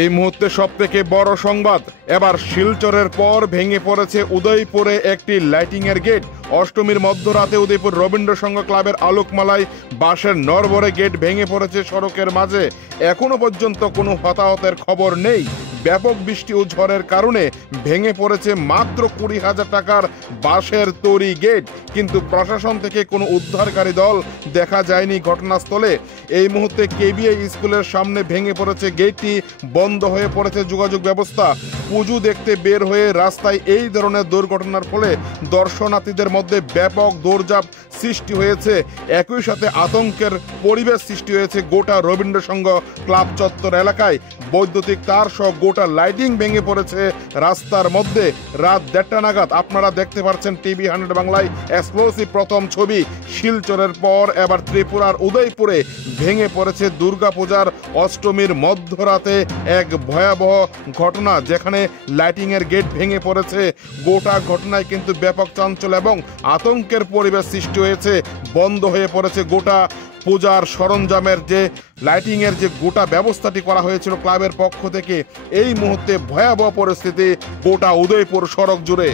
এই মুহূর্তে সবথেকে বড় সংবাদ, এবার শিলচরের পর ভেঙে পড়েছে উদয়পুরে একটি লাইটিং এর গেট। অষ্টমীর মধ্যরাতে উদয়পুর রবীন্দ্র সংঘ ক্লাবের আলোকমালায় বাঁশের নড়বড়ে গেট ভেঙে পড়েছে সড়কের মাঝে। এখনো পর্যন্ত কোনো হতাহতের খবর নেই। ব্যাপক বৃষ্টি ও ঝড়ের কারণে ভেঙে পড়েছে মাত্র 20,000 টাকার বাঁশের তৈরি গেট, কিন্তু প্রশাসন থেকে কোনো উদ্ধারকারী দল দেখা যায়নি ঘটনাস্থলে। এই মুহূর্তে কেবিআই স্কুলের সামনে ভেঙে পড়েছে গেটটি, বন্ধ হয়ে পড়েছে যোগাযোগ ব্যবস্থা। পুজো দেখতে বের হয়ে রাস্তায় এই ধরনের দুর্ঘটনার ফলে দর্শনার্থীদের মধ্যে ব্যাপক দৌড়ঝাঁপ সৃষ্টি হয়েছে। একই সাথে আতঙ্কের পরিবেশ সৃষ্টি হয়েছে গোটা রবীন্দ্র সংঘ ক্লাব চত্বর এলাকায়। বৈদ্যুতিক তার সহ গোটা লাইটিং ভেঙে পড়েছে রাস্তার মধ্যে। রাত 1:30 নাগাদ আপনারা দেখতে পাচ্ছেন টিভি 100 বাংলায় এক্সক্লুসিভ প্রথম ছবি। শিলচরের পর এবার ত্রিপুরার উদয়পুরে ভেঙে পড়েছে দুর্গাপূজার অষ্টমীর মধ্যরাতে এক ভয়াবহ ঘটনা, যেখানে লাইটিং এর গেট ভেঙে পড়েছে। গোটা ঘটনায় কিন্তু ব্যাপক চাঞ্চল্য এবং আতঙ্কের পরিবেশ সৃষ্টি হয়েছে। বন্ধ হয়ে পড়েছে গোটা পূজার সরঞ্জামের যে লাইটিং এর যে গোটা ব্যবস্থাটি করা হয়েছিল ক্লাবের পক্ষ থেকে। এই মুহূর্তে ভয়াবহ পরিস্থিতি গোটা উদয়পুর সড়ক জুড়ে।